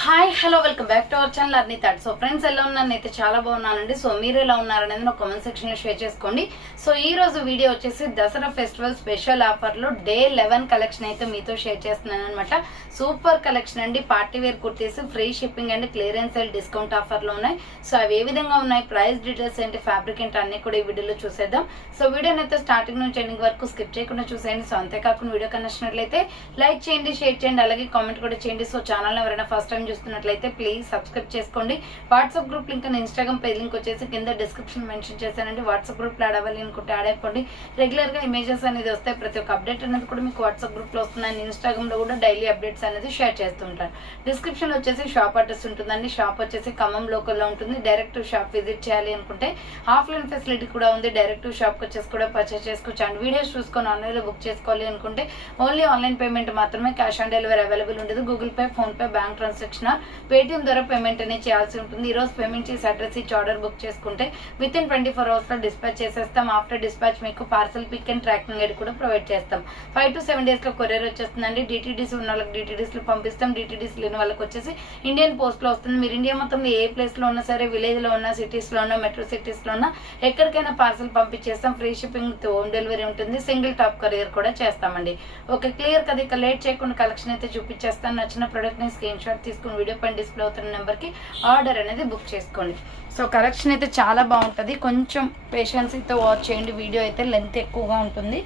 Hi hello welcome back to our channel Arni thought. So friends ఎలా ఉన్నాను, నేనైతే చాలా బాగున్నానండి. సో మీరు ఎలా ఉన్నారనేది నా కామెంట్ సెక్షన్ లో షేర్ చేసుకోండి. సో ఈ రోజు వీడియో వచ్చేసి దసరా ఫెస్టివల్ స్పెషల్ ఆఫర్ లో డే 11 కలెక్షన్ అయితే మీతో షేర్ చేస్తున్నాను అనమాట. సూపర్ కలెక్షన్ అండి. Party wear kurtis free shipping and clearance sale discount offer లో ఉన్నాయి. సో అవి ఏ విధంగా ఉన్నాయి, ప్రైస్ డీటెయిల్స్ ఏంటి, ఫ్యాబ్రిక్ ఏంటి అన్ని కూడా ఈ వీడియోలో చూసేద్దాం. సో వీడియోని అయితే స్టార్టింగ్ నుంచి ఎండింగ్ వరకు స్కిప్ చేయకుండా చూసేయండి. సో అంతేకాకుండా వీడియో కనచ్చినట్లయితే లైక్ చేయండి, షేర్ చేయండి, అలాగే కామెంట్ కూడా చేయండి. సో ఛానల్ ఎవరైనా ఫస్ట్ టైం చూస్తున్నట్లయితే ప్లీజ్ సబ్స్క్రైబ్ చేసుకోండి. WhatsApp group link and Instagram page link వచ్చేసి కింద డిస్క్రిప్షన్ మెన్షన్ చేశానండి. వాట్సాప్ గ్రూప్ లో యాడ్ అవ్వాలి అనుకుంటే యాడ్ అయిపోండి. రెగ్యులర్ గా ఇమేజెస్ అనేది వస్తాయి, ప్రతి ఒక్క అప్డేట్ అనేది కూడా మీకు వాట్సాప్ గ్రూప్ లో వస్తుందని, ఇన్స్టాగ్రామ్ లో కూడా డైలీ అప్డేట్స్ అనేది షేర్ చేస్తుంటాను. డిస్క్రిప్షన్ లో వచ్చేసి షాప్ అడ్రస్ ఉంటుందండి. షాప్ వచ్చేసి ఖమ్మం లోకల్ లో ఉంటుంది. డైరెక్ట్ షాప్ విజిట్ చేయాలి అనుకుంటే ఆఫ్లైన్ ఫెసిలిటీ కూడా ఉంది. డైరెక్ట్ షాప్ కి వచ్చేసి కూడా పర్చేస్ చేసుకోవచ్చు. అండ్ వీడియోస్ చూసుకొని ఆన్లైన్ లో బుక్ చేసుకోవాలి అనుకుంటే ఓన్లీ ఆన్లైన్ పేమెంట్ మాత్రమే, క్యాష్ ఆన్ డెలివరీ అవైలబుల్ ఉండదు. Google Pay, PhonePe, bank transaction, Paytm ద్వారా పేమెంట్ అనేది చేయాల్సి ఉంటుంది. ఈ రోజు పేమెంట్ చేసి అడ్రస్ ఇచ్చి ఆర్డర్ బుక్ చేసుకుంటే విత్ ఇన్ 24 hours లో డిస్పాచ్ చేసేస్తాం. ఆఫ్టర్ డిస్పాచ్ మీకు parcel pick and tracking ID కూడా ప్రొవైడ్ చేస్తాం. 5 to 7 days లో కొరియర్ వచ్చేస్తుందండి. డిటిడిసి ఉన్న వాళ్ళకి డిటిడిస్ లో పంపిస్తాం. డిటిడిస్ లేని వాళ్ళకి వచ్చేసి ఇండియన్ పోస్ట్ లో వస్తుంది. మీరు ఇండియా మొత్తంలో ఏ ప్లేస్ లో ఉన్నా సరే, విలేజ్ లో ఉన్నా, సిటీస్ లో ఉన్నా, మెట్రో సిటీస్ లో ఉన్నా, ఎక్కడికైనా పార్సల్ పంపించేస్తాం. ఫ్రీ షిప్పింగ్ హోమ్ డెలివరీ ఉంటుంది. సింగిల్ టాప్ కొరియర్ కూడా చేస్తామండి. ఓకే, క్లియర్ కదా. ఇక లేట్ చేయకుండా కలెక్షన్ అయితే చూపించేస్తాను. నచ్చిన ప్రొడక్ట్ ని స్క్రీన్ షాట్ తీసుకుని వీడియో పైన డిస్ప్లే అవుతున్న నెంబర్ కి ఆర్డర్ అనేది బుక్ చేసుకోండి. సో కలెక్షన్ అయితే చాలా బాగుంటుంది. కొంచెం పేషెన్స్ అయితే వాచ్ చేయండి. వీడియో అయితే లెంత్ ఎక్కువగా ఉంటుంది.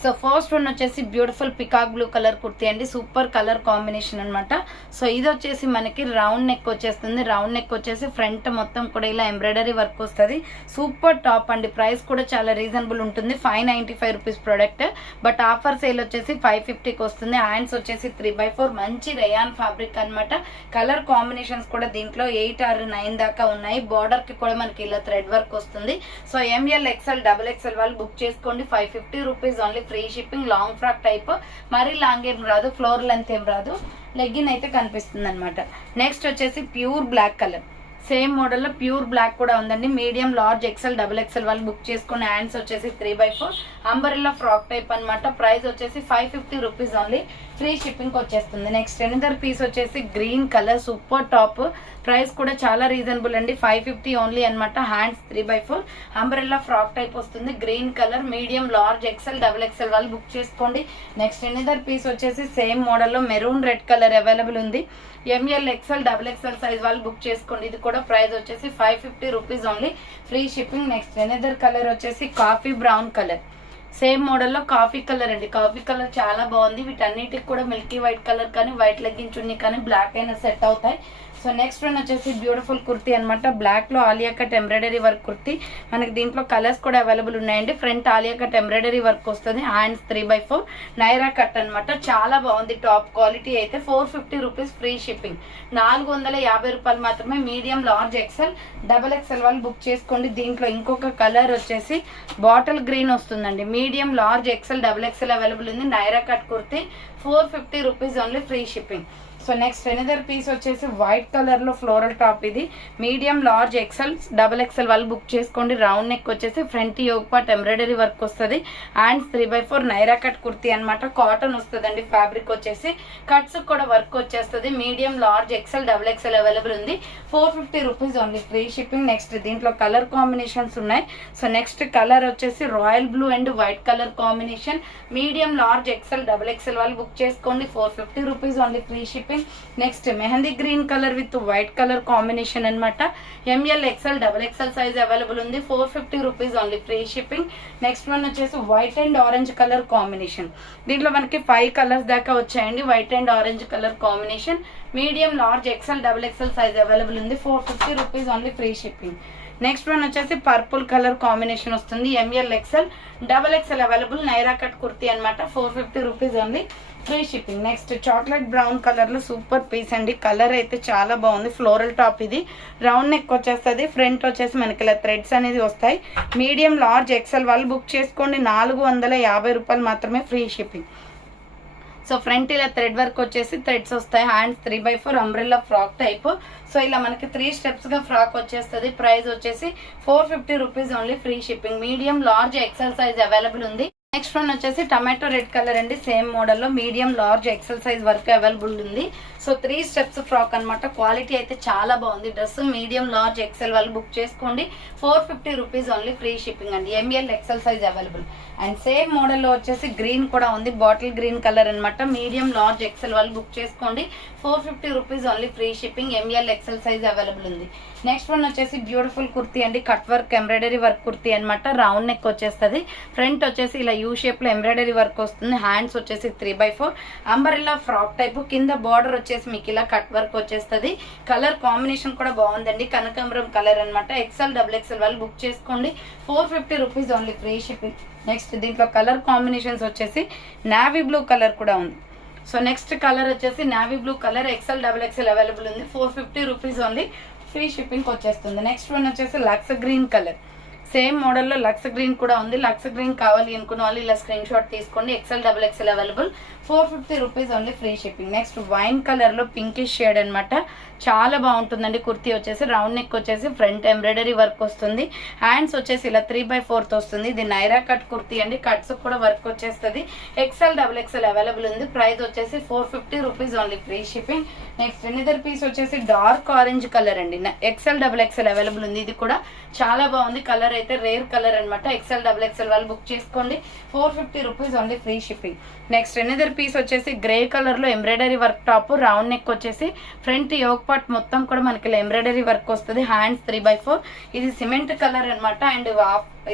సో ఫస్ట్ వన్ వచ్చేసి beautiful peacock blue colour kurti అండి. సూపర్ కలర్ కాంబినేషన్ అనమాట. సో ఇది వచ్చేసి మనకి రౌండ్ నెక్ వచ్చేస్తుంది. రౌండ్ నెక్ వచ్చేసి ఫ్రంట్ మొత్తం కూడా ఇలా ఎంబ్రాయిడరీ వర్క్ వస్తుంది. సూపర్ టాప్ అండి. ప్రైస్ కూడా చాలా రీజనబుల్ ఉంటుంది. 595 రూపీస్ ప్రోడక్ట్. బట్ ఆఫర్ సేల్ వచ్చేసి 550కి వస్తుంది. హ్యాండ్స్ వచ్చేసి 3/4 మంచి రయాన్ ఫ్యాబ్రిక్ అనమాట. కలర్ కాంబినేషన్స్ కూడా దీంట్లో 8 or 9 దాకా ఉన్నాయి. బార్డర్ కి కూడా మనకి ఇలా థ్రెడ్ వర్క్ వస్తుంది. సో ML, XL, XXL వాళ్ళు బుక్ చేసుకోండి. 550 rupees only. Free shipping. Long frock type, మరీ లాంగ్ ఏం రాదు, ఫ్లోర్ లెంత్ ఏం రాదు, లెగ్గిన్ అయితే కనిపిస్తుంది అనమాట. నెక్స్ట్ వచ్చేసి ప్యూర్ బ్లాక్ కలర్. సేమ్ మోడల్లో ప్యూర్ బ్లాక్ కూడా ఉందండి. మీడియం, లార్జ్, XL, XXL వాళ్ళు బుక్ చేసుకున్న. హ్యాండ్స్ వచ్చేసి 3/4 అంబరెల్లా ఫ్రాక్ టైప్ అనమాట. ప్రైస్ వచ్చేసి 550 రూపీస్ ఓన్లీ. ఫ్రీ షిప్పింగ్ వచ్చేస్తుంది. నెక్స్ట్ ఎనదర్ పీస్ వచ్చేసి green colour super top. Price కూడా చాలా రీజనబుల్ అండి. 550 ఓన్లీ అనమాట. హ్యాండ్స్ 3/4 అంబరెల్లా ఫ్రాక్ టైప్ వస్తుంది. Green colour. Medium, large, XL, XXL వాళ్ళు బుక్ చేసుకోండి. నెక్స్ట్ ఎనదర్ పీస్ వచ్చేసి సేమ్ మోడల్లో మెరూన్ రెడ్ కలర్ అవైలబుల్ ఉంది. ML, XL, XXL సైజ్ వాళ్ళు బుక్ చేసుకోండి. ఇది కూడా ప్రైస్ వచ్చేసి 550 rupees only. Free shipping. Next another colour వచ్చేసి కాఫీ బ్రౌన్ కలర్. సేమ్ మోడల్లో కాఫీ కలర్ అండి. కాఫీ కలర్ చాలా బాగుంది. వీటన్నిటికి కూడా మిల్కీ వైట్ కలర్ కానీ, వైట్ లెగ్గిన్ చున్నీ కానీ, బ్లాక్ అయినా సెట్ అవుతాయి. సో నెక్స్ట్ వన్ వచ్చేసి బ్యూటిఫుల్ కుర్తీ అనమాట. బ్లాక్ లో Alia cut embroidery work kurti. మనకి దీంట్లో కలర్స్ కూడా అవైలబుల్ ఉన్నాయండి. Front Alia cut embroidery work వస్తుంది. హ్యాండ్స్ 3/4 నైరా కట్ అనమాట. చాలా బాగుంది. టాప్ క్వాలిటీ అయితే 450 రూపీస్. Free shipping. 450 రూపాయలు మాత్రమే. మీడియం, లార్జ్, XL, XXL వాళ్ళు బుక్ చేసుకోండి. దీంట్లో ఇంకొక కలర్ వచ్చేసి బాటిల్ గ్రీన్ వస్తుందండి. Medium, large, XL, XXL available ఉంది. Naira cut kurti 450 rupees only. Free shipping. So next another piece వచ్చేసి వైట్ కలర్ లో ఫ్లోరల్ టాప్. ఇది మీడియం, లార్జ్, XL, XXL వాళ్ళు బుక్ చేసుకోండి. రౌండ్ నెక్ వచ్చేసి front yoke part embroidery work వస్తుంది. Hands 3/4 Naira cut kurti అనమాట. Cotton వస్తుందండి. ఫ్యాబ్రిక్ వచ్చేసి కట్స్ కూడా వర్క్ వచ్చేస్తుంది. Medium, large, XL, XXL available ఉంది. 450 rupees only. Free shipping. Next దీంట్లో కలర్ కాంబినేషన్స్ ఉన్నాయి. సో నెక్స్ట్ కలర్ వచ్చేసి royal blue and white colour combination. Medium, large, XL, XXL వాళ్ళు బుక్ చేసుకోండి. 450 rupees only. Free shipping. Next mehndi green colour with white colour combination అనమాట. ML, XL, XXL size available ఉంది. 450 rupees only. Free shipping. Next one వచ్చేసి white and orange colour combination. దీంట్లో మనకి 5 colours దాకా వచ్చాయండి. White and orange colour combination. Medium, large, XL, XXL size available ఉంది. 450 rupees only. Free shipping. Next one వచ్చేసి purple colour combination వస్తుంది. ML, XL, XXL available. Naira cut kurti అనమాట. 450 rupees only. Free shipping. Next chocolate brown colour లో super piece అండి. Colour అయితే చాలా బాగుంది. Floral top. ఇది రౌండ్ నెక్ వచ్చేస్తుంది. ఫ్రంట్ వచ్చేసి మనకి ఇలా థ్రెడ్స్ అనేది వస్తాయి. మీడియం, లార్జ్, XL వాళ్ళు బుక్ చేసుకోండి. 450 రూపాయలు మాత్రమే. Free shipping. సో ఫ్రంట్ ఇలా థ్రెడ్ వర్క్ వచ్చేసి థ్రెడ్స్ వస్తాయి. Hands 3/4 umbrella frock type. So ఇలా మనకి 3 స్టెప్స్ గా ఫ్రాక్ వచ్చేస్తుంది. ప్రైస్ వచ్చేసి 450 rupees only. Free shipping. Medium, large, XL size available ఉంది. నెక్స్ట్ వన్ వచ్చేసి టమాటో రెడ్ కలర్ అండి. సేమ్ మోడల్లో మీడియం, లార్జ్, XL సైజ్ వరకు అవైలబుల్ ఉంది. సో 3 స్టెప్స్ ఫ్రాక్ అనమాట. క్వాలిటీ అయితే చాలా బాగుంది. డ్రెస్ మీడియం లార్జ్ ఎక్సెల్ వాళ్ళు బుక్ చేసుకోండి. 450 రూపీస్ ఓన్లీ, ఫ్రీ షిప్పింగ్ అండి. ML XL size available. And same మోడల్లో వచ్చేసి గ్రీన్ కూడా ఉంది, బాటిల్ గ్రీన్ కలర్ అనమాట. మీడియం లార్జ్ ఎక్సెల్ వాళ్ళు బుక్ చేసుకోండి. 450 rupees only, free shipping. ML XL size available ఉంది. నెక్స్ట్ వన్ వచ్చేసి బ్యూటిఫుల్ కుర్తీ అండి. Cut work embroidery work kurti అనమాట. రౌండ్ నెక్ వచ్చేస్తుంది. ఫ్రంట్ వచ్చేసి ఇలా యూ షేప్ లో ఎంబ్రాయిడరీ వర్క్ వస్తుంది. హ్యాండ్స్ వచ్చేసి 3/4 అంబరెల్లా ఫ్రాక్ టైప్. కింద బార్డర్ వచ్చేసి మీకు ఇలా కట్ వర్క్ వచ్చేస్తుంది. కలర్ కాంబినేషన్ కూడా బాగుందండి, కనకాంబరం కలర్ అనమాట. ఎక్సెల్ డబుల్ ఎక్సెల్ వాళ్ళు బుక్ చేసుకోండి. 450 rupees only, free shipping. Next దీంట్లో కలర్ కాంబినేషన్స్ వచ్చేసి నావీ బ్లూ కలర్ కూడా ఉంది. సో నెక్స్ట్ కలర్ వచ్చేసి navy blue colour, XL double XL available ఉంది. 450 రూపీస్ ఓన్లీ, ఫ్రీ షిప్పింగ్ వచ్చేస్తుంది. నెక్స్ట్ వన్ వచ్చేసి లక్స్ గ్రీన్ కలర్. సేమ్ మోడల్లో లక్స్ గ్రీన్ కూడా ఉంది. లక్స్ గ్రీన్ కావాలి అనుకున్న వాళ్ళు ఇలా స్క్రీన్ షాట్ తీసుకోండి. XL double XL available. 450 rupees only, free shipping. Next wine colour లో పింకిష్ షేడ్ అనమాట. చాలా బాగుంటుందండి. కుర్తీ వచ్చేసి రౌండ్ నెక్ వచ్చేసి ఫ్రంట్ ఎంబ్రాయిడరీ వర్క్ వస్తుంది. హ్యాండ్స్ వచ్చేసి ఇలా 3/4 వస్తుంది. ఇది నైరా కట్ కుర్తీ అండి. కట్స్ కూడా వర్క్ వచ్చేస్తుంది. ఎక్సెల్ డబుల్ ఎక్సెల్ అవైలబుల్ ఉంది. ప్రైస్ వచ్చేసి 450 rupees only, free shipping. Next another piece వచ్చేసి డార్క్ ఆరెంజ్ కలర్ అండి. ఎక్సెల్ డబుల్ ఎక్సెల్ అవైలబుల్ ఉంది. ఇది కూడా చాలా బాగుంది. కలర్ అయితే రేర్ కలర్ అనమాట. ఎక్సెల్ డబుల్ ఎక్సెల్ వాళ్ళు బుక్ చేసుకోండి. 450 rupees only, free shipping. Next another piece వచ్చేసి గ్రే కలర్ లో embroidery work top. Round neck వచ్చేసి ఫ్రంట్ యోక్ పార్ట్ మొత్తం కూడా మనకి ఎంబ్రాయిడరీ వర్క్ వస్తుంది. హ్యాండ్స్ 3/4. ఇది సిమెంట్ కలర్ అనమాట. అండ్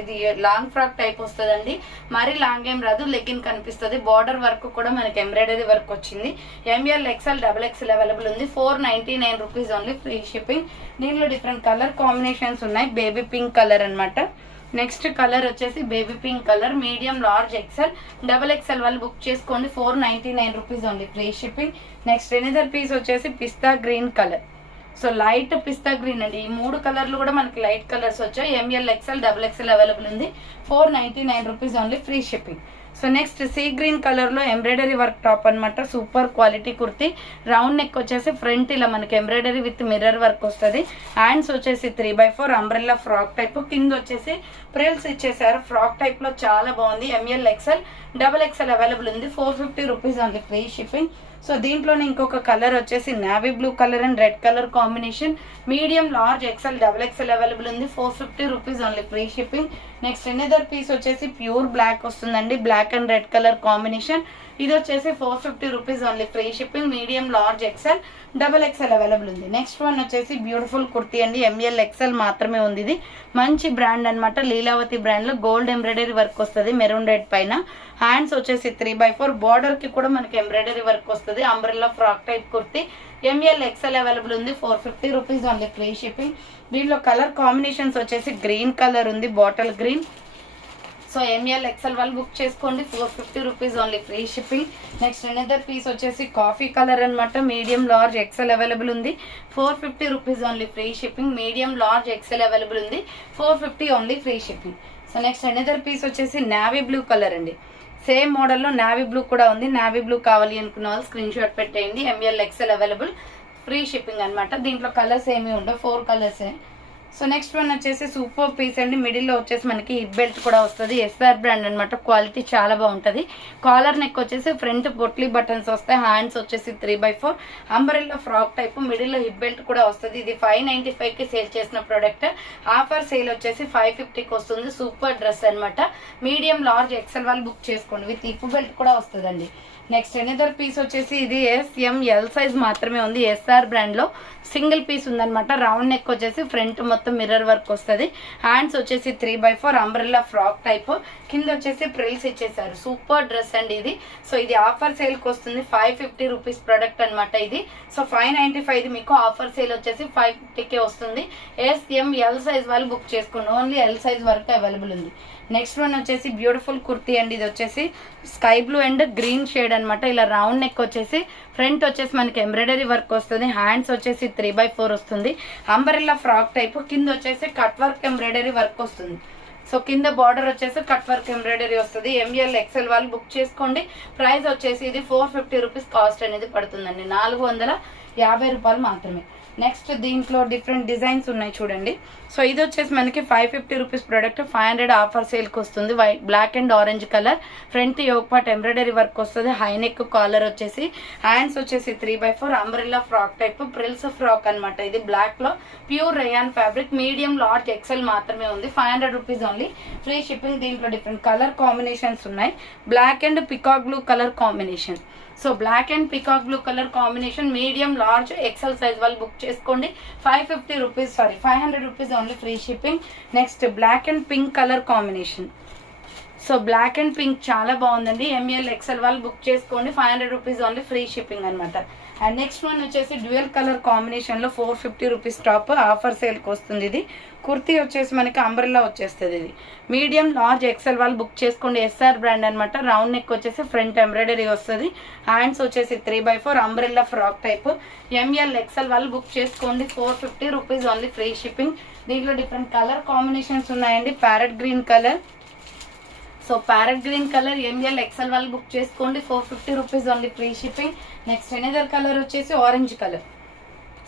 ఇది లాంగ్ ఫ్రాక్ టైప్ వస్తుందండి. మరీ లాంగ్ ఏం రాదు, లెగ్గిన్ కనిపిస్తుంది. బార్డర్ వర్క్ కూడా మనకి ఎంబ్రాయిడరీ వర్క్ వచ్చింది. ML XL double XL available ఉంది. 499 రూపీస్ ఓన్లీ, ఫ్రీ షిప్పింగ్. దీనిలో డిఫరెంట్ కలర్ కాంబినేషన్స్ ఉన్నాయి. బేబీ పింక్ కలర్ అనమాట. నెక్స్ట్ కలర్ వచ్చేసి baby pink colour, medium large XL double XL వాళ్ళు బుక్ చేసుకోండి. 499 rupees only, free shipping. Next another piece వచ్చేసి pista green colour. So light pista green అండి. ఈ 3 కలర్లు కూడా మనకి లైట్ కలర్స్ వచ్చాయి. ML XL double XL available ఉంది. 499 rupees only, free shipping. So next see green colour లో ఎంబ్రాయిడరీ వర్క్ టాప్ అనమాట. Super quality kurti. Round neck వచ్చేసి ఫ్రంట్ ఇలా మనకి ఎంబ్రాయిడరీ విత్ మిర్రర్ వర్క్ వస్తుంది. హ్యాండ్స్ వచ్చేసి 3/4 అంబ్రెల్లా ఫ్రాక్ టైప్. కింద వచ్చేసి ప్రిల్స్ ఇచ్చేసారు. ఫ్రాక్ టైప్ లో చాలా బాగుంది. ML XL double XL available ఉంది. 450 rupees only, free shipping. So దీంట్లోనే ఇంకొక కలర్ వచ్చేసి navy blue colour and red colour combination. Medium large XL double XL available ఉంది. 450 rupees only, free shipping. Next another piece వచ్చేసి pure black వస్తుందండి. Black and red colour combination. ఇది వచ్చేసి 450 rupees only, free shipping. Medium large XL double XL available ఉంది. Next one వచ్చేసి beautiful kurti అండి. ML XL మాత్రమే ఉంది. ఇది మంచి బ్రాండ్ అనమాట. లీలావతి బ్రాండ్ లో గోల్డ్ ఎంబ్రాయిడరీ వర్క్ వస్తుంది మెరూన్ రెడ్ పైన. హ్యాండ్స్ వచ్చేసి 3/4. బార్డర్ కి కూడా మనకి ఎంబ్రాయిడరీ వర్క్ వస్తుంది. Umbrella frock type kurti. ML XL available ఉంది. 450 రూపీస్ ఓన్లీ, ఫ్రీ షిప్పింగ్. దీంట్లో కలర్ కాంబినేషన్స్ వచ్చేసి గ్రీన్ కలర్ ఉంది, bottle green. So ML XL వాళ్ళు బుక్ చేసుకోండి. 450 rupees only, free shipping. Next another piece వచ్చేసి కాఫీ కలర్ అనమాట. Medium large XL available ఉంది. 450 rupees only, free shipping. Medium large XL available ఉంది. 450 only, free shipping. So next another piece వచ్చేసి navy blue colour అండి. Same మోడల్లో navy blue కూడా ఉంది. Navy blue కావాలి అనుకున్న వాళ్ళు స్క్రీన్ షాట్ పెట్టేయండి. ML XL available, free shipping అనమాట. దీంట్లో కలర్స్ ఏమి ఉండవు, 4 కలర్స్. సో నెక్స్ట్ వన్ వచ్చేసి సూపర్ పీస్ అండి. మిడిల్లో వచ్చేసి మనకి హిప్ బెల్ట్ కూడా వస్తుంది. ఎస్ఆర్ బ్రాండ్ అనమాట. క్వాలిటీ చాలా బాగుంటుంది. కాలర్ నెక్ వచ్చేసి ఫ్రంట్ పొట్లీ బటన్స్ వస్తాయి. హ్యాండ్స్ వచ్చేసి 3/4 అంబరెల్లా ఫ్రాక్ టైప్. మిడిల్లో హిప్ బెల్ట్ కూడా వస్తుంది. ఇది 595కి సేల్ చేసిన ప్రోడక్ట్. ఆఫర్ సేల్ వచ్చేసి 550కి వస్తుంది. సూపర్ డ్రెస్ అనమాట. మీడియం లార్జ్ ఎక్సెల్ వాళ్ళు బుక్ చేసుకోండి. విత్ హిప్ బెల్ట్ కూడా వస్తుందండి. నెక్స్ట్ ఎనదర్ పీస్ వచ్చేసి ఇది SML సైజ్ మాత్రమే ఉంది. ఎస్ఆర్ బ్రాండ్ లో సింగిల్ పీస్ ఉందనమాట. రౌండ్ నెక్ వచ్చేసి ఫ్రంట్ మొత్తం మిర్రర్ వర్క్ వస్తుంది. హ్యాండ్స్ వచ్చేసి 3/4 అంబ్రెల్లా ఫ్రాక్ టైప్. కింద వచ్చేసి ప్రిల్స్ ఇచ్చేసారు. సూపర్ డ్రెస్ అండి ఇది. సో ఇది ఆఫర్ సేల్ కి వస్తుంది. 550 రూపీస్ ప్రొడక్ట్ అనమాట ఇది. సో 595 మీకు ఆఫర్ సేల్ వచ్చేసి 550కే వస్తుంది. SML సైజ్ వాళ్ళు బుక్ చేసుకోండి. ఓన్లీ L సైజ్ వరకు అవైలబుల్ ఉంది. నెక్స్ట్ వన్ వచ్చేసి బ్యూటిఫుల్ కుర్తీ అండి. ఇది వచ్చేసి sky blue and green shade అనమాట. ఇలా రౌండ్ నెక్ వచ్చేసి ఫ్రంట్ వచ్చేసి మనకి ఎంబ్రాయిడరీ వర్క్ వస్తుంది. హ్యాండ్స్ వచ్చేసి 3/4 వస్తుంది. Umbrella frock type. కింద వచ్చేసి కట్ వర్క్ ఎంబ్రాయిడరీ వర్క్ వస్తుంది. సో కింద బార్డర్ వచ్చేసి కట్ వర్క్ ఎంబ్రాయిడరీ వస్తుంది. ఎంఎల్ ఎక్సెల్ వాళ్ళు బుక్ చేసుకోండి. ప్రైస్ వచ్చేసి ఇది 450 రూపీస్ కాస్ట్ అనేది పడుతుందండి. 450 రూపాయలు మాత్రమే. నెక్స్ట్ దీంట్లో డిఫరెంట్ డిజైన్స్ ఉన్నాయి చూడండి. సో ఇది వచ్చేసి మనకి 550 రూపీస్ ప్రోడక్ట్ 500 ఆఫర్ సేల్కి వస్తుంది. White black and orange colour, front yoke part embroidery work వస్తుంది. హై నెక్ కాలర్ వచ్చేసి, హ్యాండ్స్ వచ్చేసి 3/4 umbrella frock type frills frock అనమాట. ఇది బ్లాక్ లో pure rayon fabric, medium large XL మాత్రమే ఉంది. 500 రూపీస్ ఓన్లీ, ఫ్రీ షిప్పింగ్. దీంట్లో డిఫరెంట్ కలర్ కాంబినేషన్స్ ఉన్నాయి. Black and peacock blue colour combination. So black and peacock blue colour combination, medium large XL size వాళ్ళు book చేసుకోండి. 500 rupees only, free shipping. Next black and pink colour combination. So black and pink చాలా బాగుందండి. M L XL వాళ్ళు book చేసుకోండి. 500 rupees only, free shipping అనమాట. And next one వచ్చేసి dual colour combination లో 450 rupees top offer సేల్కి వస్తుంది. ఇది కుర్తీ వచ్చేసి మనకి అంబ్రెల్లా వచ్చేస్తుంది. ఇది మీడియం లార్జ్ ఎక్సెల్ వాళ్ళు బుక్ చేసుకోండి. ఎస్ఆర్ బ్రాండ్ అనమాట. రౌండ్ నెక్ వచ్చేసి ఫ్రంట్ ఎంబ్రాయిడరీ వస్తుంది. హ్యాండ్స్ వచ్చేసి 3/4 umbrella frock type. M L XL వాళ్ళు బుక్ చేసుకోండి. 450 రూపీస్ ఓన్లీ, ఫ్రీ షిప్పింగ్. దీంట్లో డిఫరెంట్ కలర్ కాంబినేషన్స్ ఉన్నాయండి. Parrot green colour. So parrot green colour M L XL వాళ్ళు బుక్ చేసుకోండి. 450 rupees only, free shipping. Next another colour వచ్చేసి orange colour.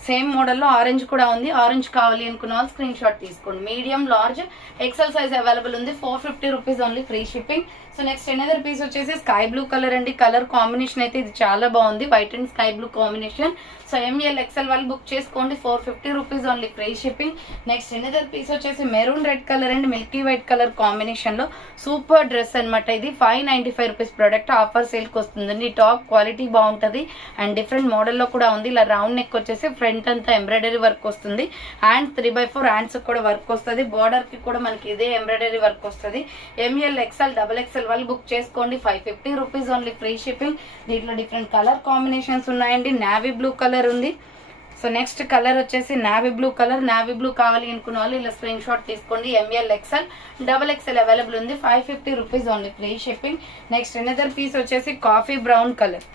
Same మోడల్లో orange కూడా ఉంది. ఆరెంజ్ కావాలి అనుకున్న వాళ్ళు స్క్రీన్ షాట్ తీసుకోండి. Medium large XL size available ఉంది. 450 rupees only, free shipping. So next another piece వచ్చేసి స్కై బ్లూ కలర్ అండి. కలర్ కాంబినేషన్ అయితే ఇది చాలా బాగుంది. White and sky blue combination. So ML XL వాళ్ళు బుక్ చేసుకోండి. 450 rupees only, free shipping. Next another piece వచ్చేసి maroon red colour and milky white colour combination లో సూపర్ డ్రెస్ అనమాట. ఇది 595 రూపీస్ ప్రోడక్ట్ ఆఫర్ సేల్కి వస్తుందండి. టాప్ క్వాలిటీ బాగుంటుంది అండ్ డిఫరెంట్ మోడల్లో కూడా ఉంది. ఇలా రౌండ్ నెక్ వచ్చేసి ఫ్రంట్ అంతా ఎంబ్రాయిడరీ వర్క్ వస్తుంది. హ్యాండ్స్ 3/4 హ్యాండ్స్ కూడా వర్క్ వస్తుంది. బార్డర్ కి కూడా మనకి ఇదే ఎంబ్రాయిడరీ వర్క్ వస్తుంది. ఎంఎల్ ఎక్సెల్ డబుల్ ఎక్సెల్ వాళ్ళు బుక్ చేసుకోండి. 550 రూపీస్ ఓన్లీ, ఫ్రీ షిప్పింగ్. దీంట్లో డిఫరెంట్ కలర్ కాంబినేషన్స్ ఉన్నాయండి. నావీ బ్లూ కలర్ ఉంది. సో నెక్స్ట్ కలర్ వచ్చేసి navy blue colour. Navy blue కావాలి అనుకున్న వాళ్ళు ఇలా స్క్రీన్ షాట్ తీసుకోండి. M L XL double XL available ఉంది. 550 rupees only, free shipping. Next another piece వచ్చేసి కాఫీ బ్రౌన్ కలర్.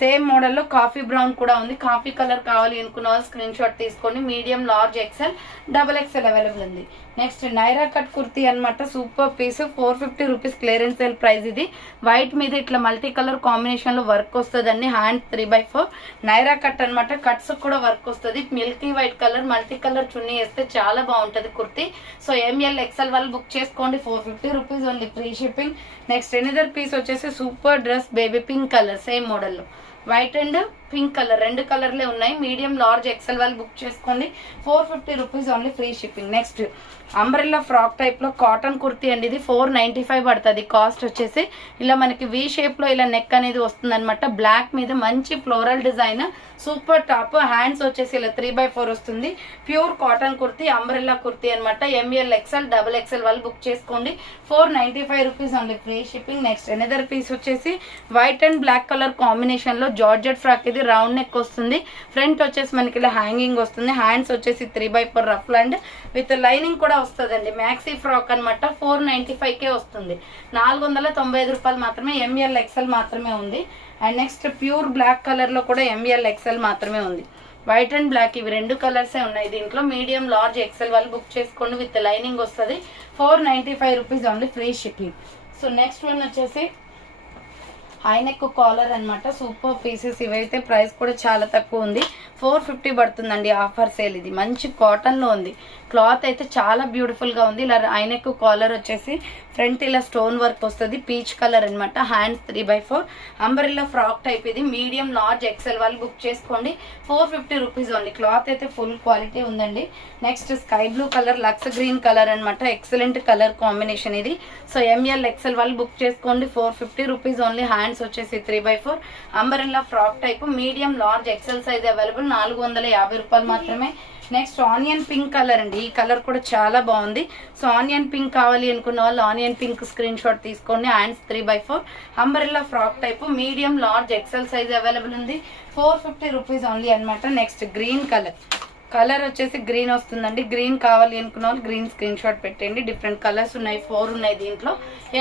సేమ్ మోడల్లో కాఫీ బ్రౌన్ కూడా ఉంది. కాఫీ కలర్ కావాలి అనుకున్న వాళ్ళు స్క్రీన్ షాట్ తీసుకోండి. Medium large XL double XL available ఉంది. నెక్స్ట్ నైరా కట్ కుర్తీ అనమాట. Super piece, 450 rupees clearance sale price. ఇది వైట్ మీద ఇట్లా మల్టీ కలర్ కాంబినేషన్ లో వర్క్ వస్తుందండి. హ్యాండ్ 3/4 నైరా కట్ అనమాట. కట్స్ కూడా వర్క్ వస్తుంది. Milky white colour multi colour chunni వేస్తే చాలా బాగుంటది కుర్తీ. సో ఎంఎల్ ఎక్సెల్ వాళ్ళు బుక్ చేసుకోండి. 450 rupees only, free shipping. Next another piece వచ్చేసి super dress baby pink colour. Same మోడల్లో వైట్ అండ్ పింక్ కలర్ రెండు కలర్లే ఉన్నాయి. మీడియం లార్జ్ ఎక్సెల్ వాళ్ళు బుక్ చేసుకోండి. 450 rupees only, free shipping. Next umbrella frock type లో కాటన్ కుర్తీ అండి. ఇది 495 పడుతుంది కాస్ట్ వచ్చేసి. ఇలా మనకి వి షేప్ లో ఇలా నెక్ అనేది వస్తుంది అనమాట. బ్లాక్ మీద మంచి floral design, super top. Hands వచ్చేసి ఇలా 3/4 వస్తుంది. Pure cotton kurti, umbrella kurti అనమాట. ఎంఎల్ ఎక్సెల్ డబుల్ ఎక్సెల్ వాళ్ళు బుక్ చేసుకోండి. 495 rupees only, free shipping. Next another piece వచ్చేసి white and black colour combination లో జార్జెట్ ఫ్రాక్. ఇది రౌండ్ నెక్ వస్తుంది. ఫ్రంట్ వచ్చేసి మనకి ఇలా హ్యాంగింగ్ వస్తుంది. హ్యాండ్స్ వచ్చేసి 3/4 రఫ్ అండ్ విత్ లైనింగ్ కూడా వస్తుందండి. మ్యాక్సీ ఫ్రాక్ అనమాట. 495కే వస్తుంది. 495 రూపాయలు మాత్రమే. ఎంఎల్ ఎక్సెల్ మాత్రమే ఉంది. And next pure black colour లో కూడా ఎంఎల్ ఎక్సెల్ మాత్రమే ఉంది. వైట్ అండ్ బ్లాక్ ఇవి రెండు కలర్సే ఉన్నాయి దీంట్లో. మీడియం లార్జ్ ఎక్సెల్ వాళ్ళు బుక్ చేసుకోండి. విత్ లైనింగ్ వస్తుంది. 495 rupees only, free shipping. So next one వచ్చేసి హై నెక్ కాలర్ అనమాట. సూపర్ పీసెస్ ఇవైతే. ప్రైస్ కూడా చాలా తక్కువ ఉంది. 450 పడుతుందండి ఆఫర్ సేల్. ఇది మంచి కాటన్ లో ఉంది. క్లాత్ అయితే చాలా బ్యూటిఫుల్ గా ఉంది. ఇలా హై నెక్ కాలర్ వచ్చేసి ఫ్రంట్ ఇలా స్టోన్ వర్క్ వస్తుంది. పీచ్ కలర్ అనమాట. Hands 3/4 umbrella frock type. ఇది మీడియం లార్జ్ ఎక్సెల్ వాళ్ళు బుక్ చేసుకోండి. 450 రూపీస్ ఓన్లీ. క్లాత్ అయితే ఫుల్ క్వాలిటీ ఉందండి. Next sky blue colour, lux green colour అనమాట. ఎక్సలెంట్ కలర్ కాంబినేషన్ ఇది. సో ఎంఎల్ ఎక్సెల్ వాళ్ళు బుక్ చేసుకోండి. 450 రూపీస్ ఓన్లీ. హ్యాండ్స్ వచ్చేసి 3/4 umbrella frock type. Medium large XL size available. 450 రూపాయలు మాత్రమే. నెక్స్ట్ ఆనియన్ పింక్ కలర్ అండి. ఈ కలర్ కూడా చాలా బాగుంది. సో ఆనియన్ పింక్ కావాలి అనుకున్న వాళ్ళు ఆనియన్ పింక్ స్క్రీన్ షాట్ తీసుకోండి. Hands 3/4 umbrella frock type. Medium large XL size available ఉంది. 450 రూపీస్ ఓన్లీ అనమాట. Next green colour. కలర్ వచ్చేసి గ్రీన్ వస్తుందండి. గ్రీన్ కావాలి అనుకున్న వాళ్ళు గ్రీన్ స్క్రీన్ షాట్ పెట్టండి. డిఫరెంట్ కలర్స్ ఉన్నాయి. 4 ఉన్నాయి దీంట్లో.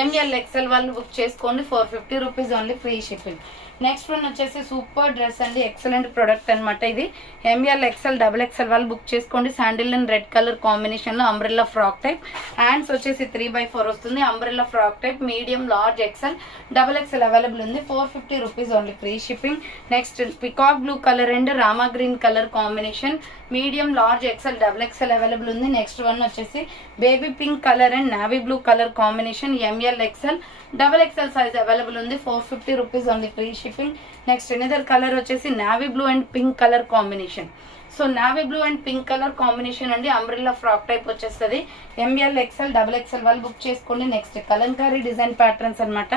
ఎంఎల్ ఎక్సెల్ వాళ్ళు బుక్ చేసుకోండి. 450 rupees only, free shipping. Next one వచ్చేసి సూపర్ డ్రెస్ అండి, ఎక్సలెంట్ ప్రొడక్ట్ అనమాట. ఇది ఎంఎల్ ఎక్స్ఎల్ డబుల్ ఎక్స్ఎల్ వాళ్ళు బుక్ చేసుకోండి. Sandal and red colour combination లో అంబ్రెల్లా ఫ్రాక్ టైప్. హ్యాండ్స్ వచ్చేసి 3/4 వస్తుంది. Umbrella frock type medium large XL double XL available ఉంది. 450 rupees only, free shipping. Next peacock blue colour and Rama green colour combination medium large XL double XL available ఉంది. Next one వచ్చేసి baby pink colour and navy blue colour combination M L XL double XL size available ఉంది. 450 rupees only, free shipping. Next another colour వచ్చేసి navy blue and pink colour combination. So navy blue and pink colour combination అండి, umbrella frock type వచ్చేస్తుంది. M L XL double XL వాళ్ళు book చేసుకోండి. Next kalamkari design patterns అనమాట.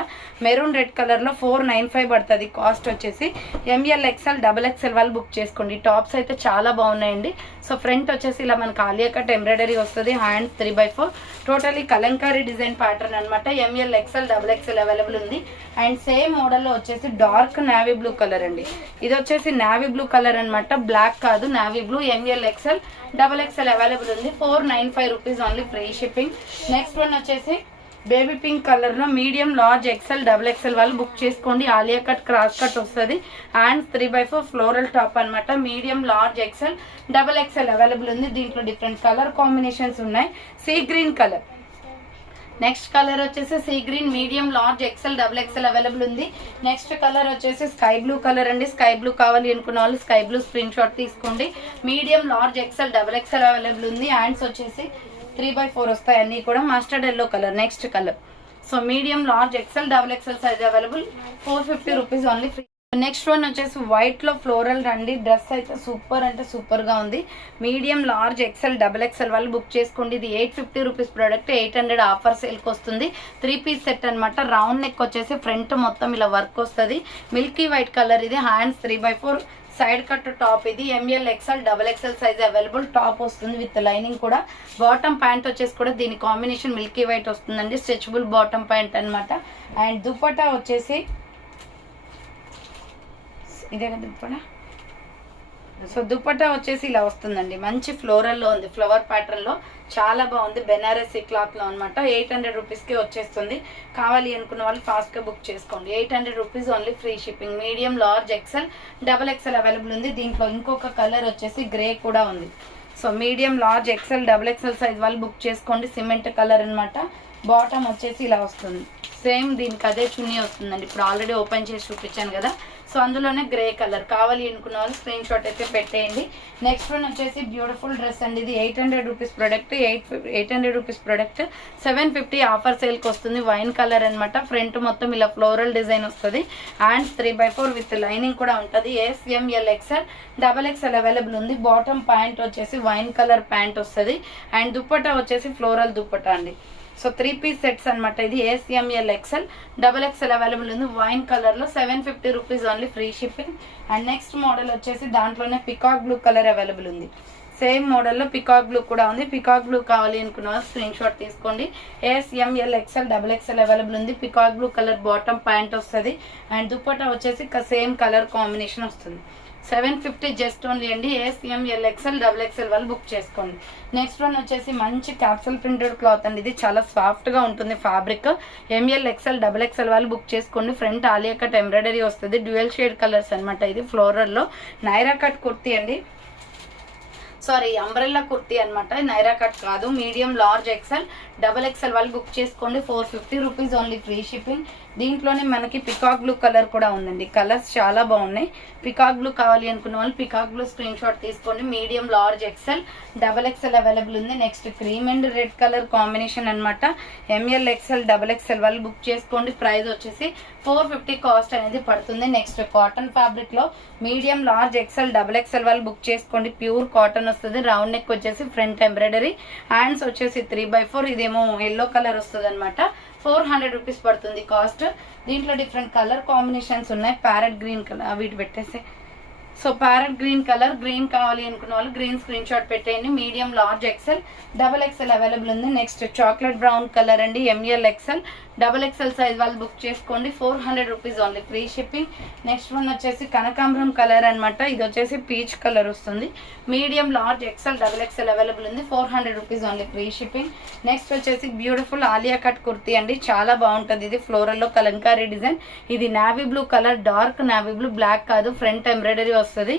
Maroon red colour లో 495 పడుతుంది cost వచ్చేసి. M L XL double XL వాళ్ళు book చేసుకోండి. టాప్స్ అయితే చాలా బాగున్నాయండి. సో ఫ్రంట్ వచ్చేసి ఇలా మనకి ఆలియా కట్ ఎంబ్రాయిడరీ వస్తుంది. Hands 3/4 totally kalamkari design pattern అనమాట. M L XL double XL available ఉంది. అండ్ సేమ్ మోడల్లో వచ్చేసి డార్క్ నావీ బ్లూ కలర్ అండి. ఇది వచ్చేసి నావీ బ్లూ కలర్ అనమాట, బ్లాక్ కాదు, navy blue. M L XL double XL available ఉంది. 495 rupees only, free shipping. Next one వచ్చేసి బేబీ పింక్ కలర్ లో medium large XL double XL వాళ్ళు బుక్ చేసుకోండి. ఆలియా కట్ క్రాస్ కట్ వస్తుంది. హ్యాండ్స్ 3/4 ఫ్లోరల్ టాప్ అనమాట. Medium large XL double XL available ఉంది. దీంట్లో different colour combinations ఉన్నాయి. Sea green colour. Next colour వచ్చేసి sea green medium large XL double XL available ఉంది. Next colour వచ్చేసి sky blue colour అండి. Sky blue కావాలి అనుకున్న వాళ్ళు స్కై బ్లూ స్క్రీన్ షాట్ తీసుకోండి. Medium large XL double XL available ఉంది. హ్యాండ్స్ వచ్చేసి 3/4 వస్తాయి అన్ని కూడా. Mustard yellow colour next colour. So medium large XL double XL size available. 450 rupees only, free. Next one వచ్చేసి వైట్ లో ఫ్లోరల్ రండి. Dress అయితే సూపర్ అంటే సూపర్ గా ఉంది. Medium large XL double XL వాళ్ళు బుక్ చేసుకోండి. ఇది 850 రూపీస్ ప్రోడక్ట్. 800 ఆఫర్ సేల్ కి వస్తుంది. 3 పీస్ సెట్ అనమాట. రౌండ్ నెక్ వచ్చేసి ఫ్రంట్ మొత్తం ఇలా వర్క్ వస్తుంది. మిల్కీ వైట్ కలర్ ఇది. Hands 3/4 side cut top. ఇది M L XL double XL size available. Top వస్తుంది విత్ లైనింగ్ కూడా. బాటమ్ ప్యాంట్ వచ్చేసి కూడా దీని కాంబినేషన్ మిల్కీ వైట్ వస్తుందండి. స్ట్రెచబుల్ బాటమ్ ప్యాంట్ అనమాట. అండ్ దుపట్టా వచ్చేసి ఇదే కదా దుపట్టా. సో దుపట్టా వచ్చేసి ఇలా వస్తుందండి. మంచి ఫ్లోరల్ లో ఉంది, ఫ్లవర్ ప్యాటర్న్ లో చాలా బాగుంది. బెనారసీ క్లాత్ లో అనమాట. 800 రూపీస్ కి వచ్చేస్తుంది. కావాలి అనుకున్న వాళ్ళు ఫాస్ట్ గా బుక్ చేసుకోండి. 800 rupees only, free shipping. Medium large XL double XL available ఉంది. దీంట్లో ఇంకొక కలర్ వచ్చేసి గ్రే కూడా ఉంది. So medium large XL double XL size వాళ్ళు బుక్ చేసుకోండి. సిమెంట్ కలర్ అనమాట. బాటమ్ వచ్చేసి ఇలా వస్తుంది. సేమ్ దీనికి అదే చున్నీ వస్తుందండి. ఇప్పుడు ఆల్రెడీ ఓపెన్ చేసి చూపించాను కదా. సో అందులోనే గ్రే కలర్. కావాలి అనుకున్న వాళ్ళు స్క్రీన్ షాట్ అయితే పెట్టేయండి. నెక్స్ట్ వన్ వచ్చేసి బ్యూటిఫుల్ డ్రెస్ అండి. ఇది 800 rupees product. 800 rupees product 750 offer సేల్కి వస్తుంది. వైన్ కలర్ అనమాట. ఫ్రంట్ మొత్తం ఇలా ఫ్లోరల్ డిజైన్ వస్తుంది. హ్యాండ్స్ 3/4 విత్ లైనింగ్ కూడా ఉంటుంది. SML XL double XL available ఉంది. బాటమ్ ప్యాంట్ వచ్చేసి వైన్ కలర్ ప్యాంట్ వస్తుంది. అండ్ దుపట్టా వచ్చేసి ఫ్లోరల్ దుపట్టా అండి. సో 3 పీస్ సెట్స్ అనమాట. ఇది S M L XL double XL available ఉంది. వైన్ కలర్ లో 750 rupees only, free shipping. And next model వచ్చేసి దాంట్లోనే పికాక్ బ్లూ కలర్ అవైలబుల్ ఉంది. సేమ్ మోడల్లో పికాక్ బ్లూ కూడా ఉంది. పికాక్ బ్లూ కావాలి అనుకున్న స్క్రీన్ షాట్ తీసుకోండి. S M L XL double XL available ఉంది. Peacock blue colour bottom pant వస్తుంది. అండ్ దుపట్టా వచ్చేసి సేమ్ కలర్ కాంబినేషన్ వస్తుంది. 750 జస్ట్ ఓన్లీ అండి. ఎస్ఎంఎల్ ఎక్స్ఎల్ డబుల్ ఎక్స్ఎల్ వాళ్ళు బుక్ చేసుకోండి. నెక్స్ట్ వన్ వచ్చేసి మంచి క్యాప్సూల్ ప్రింటెడ్ క్లాత్ అండి. ఇది చాలా సాఫ్ట్ గా ఉంటుంది fabric. ML XL double XL వాళ్ళు బుక్ చేసుకోండి. ఫ్రంట్ ఆలియా కట్ ఎంబ్రాయిడరీ వస్తుంది. డ్యూయల్ షేడ్ కలర్స్ అనమాట. ఇది ఫ్లోరల్ లో నైరా కట్ కుర్తీ అండి. సారీ, అంబ్రెల్లా కుర్తీ అనమాట. నైరా కట్ కాదు. Medium large XL double XL వాళ్ళు బుక్ చేసుకోండి. 450 రూపీస్ ఓన్లీ, ఫ్రీ షిప్పింగ్. దీంట్లోనే మనకి పికాక్ బ్లూ కలర్ కూడా ఉందండి. కలర్స్ చాలా బాగున్నాయి. పికాక్ బ్లూ కావాలి అనుకున్న వాళ్ళు పికాక్ బ్లూ స్క్రీన్ షాట్ తీసుకోండి. Medium large XL double XL available ఉంది. Next cream and red colour combination అనమాట. ఎంఎల్ ఎక్స్ఎల్ డబల్ ఎక్స్ఎల్ వాళ్ళు బుక్ చేసుకోండి. ప్రైస్ వచ్చేసి 450 కాస్ట్ అనేది పడుతుంది. నెక్స్ట్ కాటన్ ఫ్యాబ్రిక్ లో medium large XL double XL వాళ్ళు బుక్ చేసుకోండి. ప్యూర్ కాటన్ వస్తుంది. రౌండ్ నెక్ వచ్చేసి ఫ్రంట్ ఎంబ్రాయిడరీ. హ్యాండ్స్ వచ్చేసి 3/4. ఇదేమో ఎల్లో కలర్ వస్తుంది అనమాట. 400 రూపీస్ పడుతుంది కాస్ట్. దీంట్లో డిఫరెంట్ కలర్ కాంబినేషన్స్ ఉన్నాయి. ప్యారెట్ గ్రీన్ కలర్ వీటి పెట్టేసి so parrot green colour, green కావాలి అనుకున్న వాళ్ళు గ్రీన్ స్క్రీన్ షాట్ పెట్టేయండి. Medium, large, XL, double XL available ఉంది. నెక్స్ట్ చాక్లెట్ బ్రౌన్ కలర్ అండి, ML, XL, double XL size వాళ్ళు బుక్ చేసుకోండి. 400 rupees only, free shipping. Next one వచ్చేసి కనకాంబరం కలర్ అనమాట. ఇది వచ్చేసి పీచ్ కలర్ వస్తుంది. Medium, large, XL, double XL available ఉంది. 400 rupees only, free shipping. Next వచ్చేసి బ్యూటిఫుల్ ఆలియా కట్ కుర్తీ అండి, చాలా బాగుంటుంది. ఇది ఫ్లోరల్లో కలంకారీ డిజైన్. ఇది navy blue colour, dark navy blue, black కాదు, ఫ్రంట్ ఎంబ్రాయిడరీ వస్తుంది.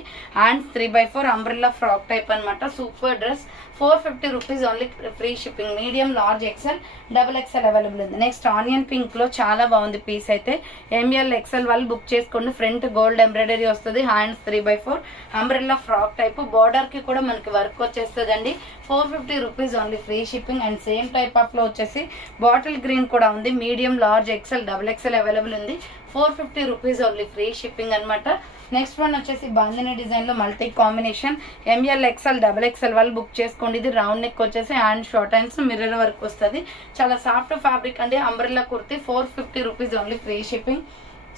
అండ్ 3/4 అంబ్రెల్లా ఫ్రాక్ టైప్ అనమాట. Super dress. 450 rupees only, free shipping. Medium, large, XL, double XL available ఉంది. నెక్స్ట్ ఆనియన్ పింక్ లో చాలా బాగుంది పీస్ అయితే. ఎంఎల్, ఎక్సెల్ వాళ్ళు book చేసుకోండి. ఫ్రంట్ గోల్డ్ ఎంబ్రాయిడరీ వస్తుంది. Hands 3/4 umbrella frock type. Border కి కూడా మనకి వర్క్ వచ్చేస్తుంది అండి. 450 rupees only, free shipping. And same type of లో వచ్చేసి బాటిల్ గ్రీన్ కూడా ఉంది. Medium, large, XL, double XL available ఉంది. 450 రూపీస్ ఓన్లీ, ఫ్రీ షిప్పింగ్ అనమాట. నెక్స్ట్ వన్ వచ్చేసి బాందిని డిజైన్ లో multi combination. M L, XL, double XL వాళ్ళు బుక్ చేసుకోండి. ఇది రౌండ్ నెక్ వచ్చేసి hand short hands mirror work వస్తుంది. చాలా సాఫ్ట్ ఫ్యాబ్రిక్ అండి. Umbrella kurti 450 rupees only, free shipping.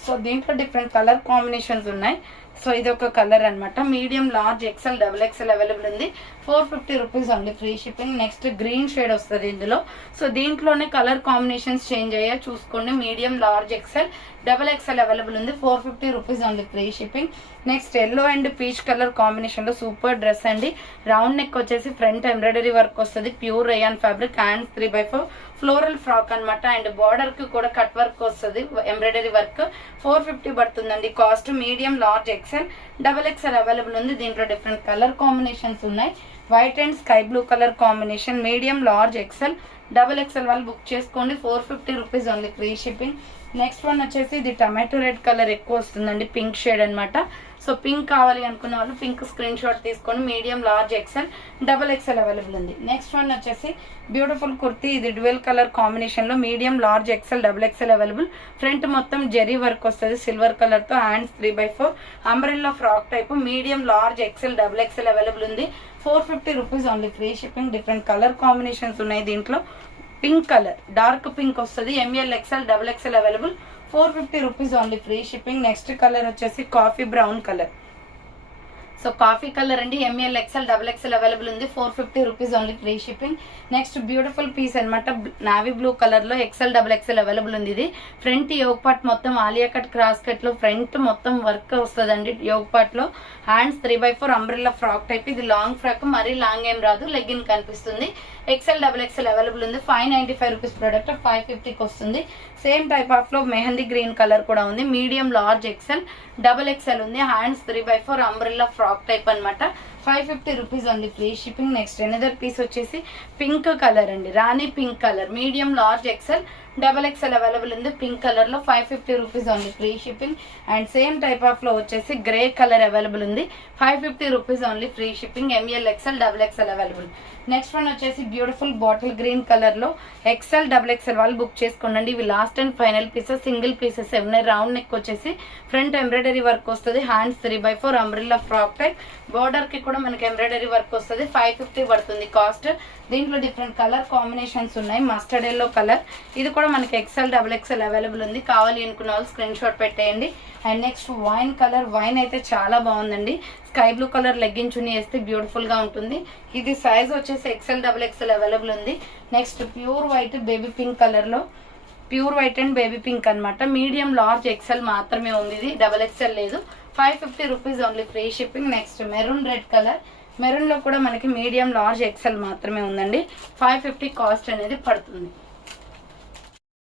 So దీంట్లో డిఫరెంట్ కలర్ కాంబినేషన్స్ ఉన్నాయి. సో ఇది ఒక కలర్ అనమాట. Medium, large, XL, double XL available ఉంది. 450 rupees only, free shipping. Next green shade వస్తుంది ఇందులో. సో దీంట్లోనే కలర్ కాంబినేషన్స్ చేంజ్ అయ్యా చూసుకోండి. Medium, large, XL, double XL available ఉంది. 450 rupees only, free shipping. Next yellow and peach colour combination లో super dress అండి. Round neck వచ్చేసి front embroidery work వస్తుంది. Pure rayon fabric. Hand 3/4 floral frock అనమాట. And border కి కూడా cut work వస్తుంది, embroidery work. 450 పడుతుందండి cost. Medium, large, XL, double XL available ఉంది. దీంట్లో డిఫరెంట్ కలర్ కాంబినేషన్స్ ఉన్నాయి. White and sky blue colour combination. Medium, large, XL, double XL వాళ్ళు book చేసుకోండి. 450 rupees only, free shipping. Next one వచ్చేసి ఇది tomato red colour ఎక్కువ వస్తుందండి, pink shade అనమాట. సో పింక్ కావాలి అనుకున్న వాళ్ళు పింక్ స్క్రీన్ షాట్ తీసుకోండి. Medium, large, XL, double XL available ఉంది. నెక్స్ట్ వన్ వచ్చేసి బ్యూటిఫుల్ కుర్తీ. ఇది డ్యూయల్ కలర్ కాంబినేషన్ లో medium, large, XL, double XL available. Front మొత్తం జెరీ వర్క్ వస్తుంది సిల్వర్ కలర్ తో. Hands 3/4 umbrella frock type. Medium, large, XL, double XL available ఉంది. 450 rupees only, free shipping. Different colour combinations ఉన్నాయి దీంట్లో. Pink colour, dark pink వస్తుంది. M L, XL, double XL available. 450 rupees only, free shipping. Next colour వచ్చేసి coffee brown colour. So coffee colour అండి. ML, XL, double XL available ఉంది. 450 rupees only, free shipping. Next beautiful piece అనమాట. Navy blue colour లో XL, double XL available ఉంది. ఇది front yoke part మొత్తం Alia cut cross cut లో front మొత్తం work వస్తుందండి యోగ్ పార్ట్ లో. Hands 3/4 umbrella frock type. ఇది లాంగ్ ఫ్రాక్, మరీ లాంగ్ ఏం రాదు, లెగ్గిన్ కనిపిస్తుంది. ఎక్సెల్, డబల్ ఎక్సెల్ అవైలబుల్ ఉంది. 595 రూపీస్ ప్రోడక్ట్ 550కి వస్తుంది. సేమ్ టైప్ ఆఫ్ లో మెహందీ గ్రీన్ కలర్ కూడా ఉంది. Medium, large, XL, double XL ఉంది. హ్యాండ్స్ 3/4 అంబ్రెల్లా ఫ్రాక్ టైప్ అనమాట. 550 rupees only, free shipping. Next another piece వచ్చేసి పింక్ కలర్ అండి, రాణి pink colour. Medium, large, XL, double XL available ఉంది. Pink colour లో 550 rupees only, free shipping. And same type of లో వచ్చేసి grey colour available ఉంది. 550 rupees only, free shipping. ML, XL, double XL available. Next one వచ్చేసి beautiful bottle green colour లో XL, double XL వాళ్ళు book చేసుకోండి. ఇవి last and final pieces, single pieces ఉన్నాయి. Round neck వచ్చేసి ఫ్రంట్ ఎంబ్రాయిడరీ వర్క్ వస్తుంది. Hands 3/4 umbrella frock type. Border కి కూడా మనకి ఎంబ్రాయిడరీ వర్క్ వస్తుంది. 550 పడుతుంది కాస్ట్. దీంట్లో డిఫరెంట్ కలర్ కాంబినేషన్స్ ఉన్నాయి. Mustard yellow colour. ఇది కూడా మనకి ఎక్సెల్, డబల్ ఎక్సెల్ అవైలబుల్ ఉంది. కావాలి అనుకున్న వాళ్ళు స్క్రీన్ షాట్ పెట్టేయండి. And next wine colour. Wine అయితే చాలా బాగుందండి. Sky blue colour legging chunni వేస్తే బ్యూటిఫుల్ గా ఉంటుంది. ఇది సైజ్ వచ్చేసి ఎక్సెల్, డబల్ ఎక్సెల్ అవైలబుల్ ఉంది. Next pure white baby pink colour లో, pure white and baby pink అనమాట. మీడియం, లార్జ్, ఎక్సెల్ మాత్రమే ఉంది. ఇది డబల్ ఎక్సెల్ లేదు. 550 rupees only, free shipping. Next maroon red colour. Maroon లో కూడా మనకి మీడియం, లార్జ్, ఎక్సెల్ మాత్రమే ఉందండి. 550 కాస్ట్ అనేది పడుతుంది.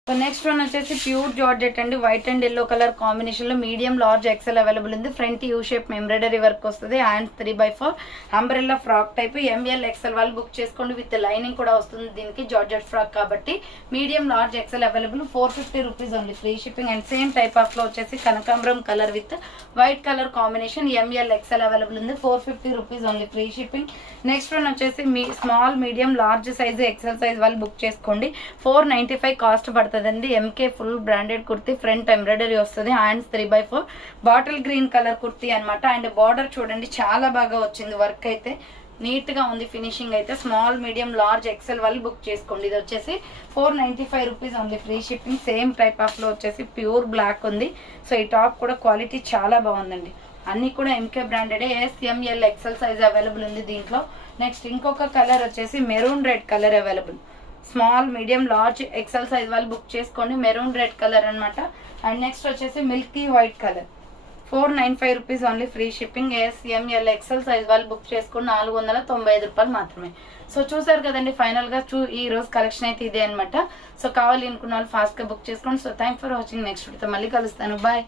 సో నెక్స్ట్ వన్ వచ్చేసి ప్యూర్ జార్జెట్ అండి. White and yellow colour combination లో మీడియం, లార్జ్, ఎక్సెల్ అవైలబుల్ ఉంది. Front U shape embroidery work వస్తుంది. Hands 3/4 umbrella frock type. M L, XL వాళ్ళు బుక్ చేసుకోండి. విత్ లైనింగ్ కూడా వస్తుంది దీనికి, జార్జెట్ ఫ్రాక్ కాబట్టి. Medium, large, XL available. 450 rupees only, free shipping. And same type of లో వచ్చేసి కనకాంబరం colour with white colour combination. M L, XL available ఉంది. 450 rupees only, free shipping. Next one వచ్చేసి మీ small, medium, large size, XL size వాళ్ళు book చేసుకోండి. 495 cost పడుతుంది. M K full branded kurti. Front embroidery వస్తుంది. Hands 3/4 bottle green colour kurti అనమాట. And border చూడండి చాలా బాగా వచ్చింది. వర్క్ అయితే నీట్ గా ఉంది. ఫినిషింగ్ అయితే స్మాల్, మీడియం, లార్జ్, ఎక్సెల్ వాళ్ళు బుక్ చేసుకోండి. ఇది వచ్చేసి 495 rupees only, free shipping. Same type of లో వచ్చేసి ప్యూర్ బ్లాక్ ఉంది. సో ఈ టాప్ కూడా క్వాలిటీ చాలా బాగుందండి. అన్నీ కూడా M K branded. S M L XL size available ఉంది దీంట్లో. నెక్స్ట్ ఇంకొక కలర్ వచ్చేసి maroon red colour available. Small, medium, large, XL size వాళ్ళు బుక్ చేసుకోండి. మెరూన్ రెడ్ కలర్ అనమాట. అండ్ నెక్స్ట్ వచ్చేసి milky white colour. 495 rupees only, free shipping. S M L XL size వాళ్ళు book చేసుకుని 495 రూపాయలు మాత్రమే. సో చూసారు కదండి, ఫైనల్గా ఈ రోజు కలెక్షన్ అయితే ఇదే అనమాట. సో కావాలి అనుకున్న వాళ్ళు ఫాస్ట్గా బుక్ చేసుకోండి. So thank for watching. Next వీడియోతో మళ్ళీ కలుస్తాను. బాయ్.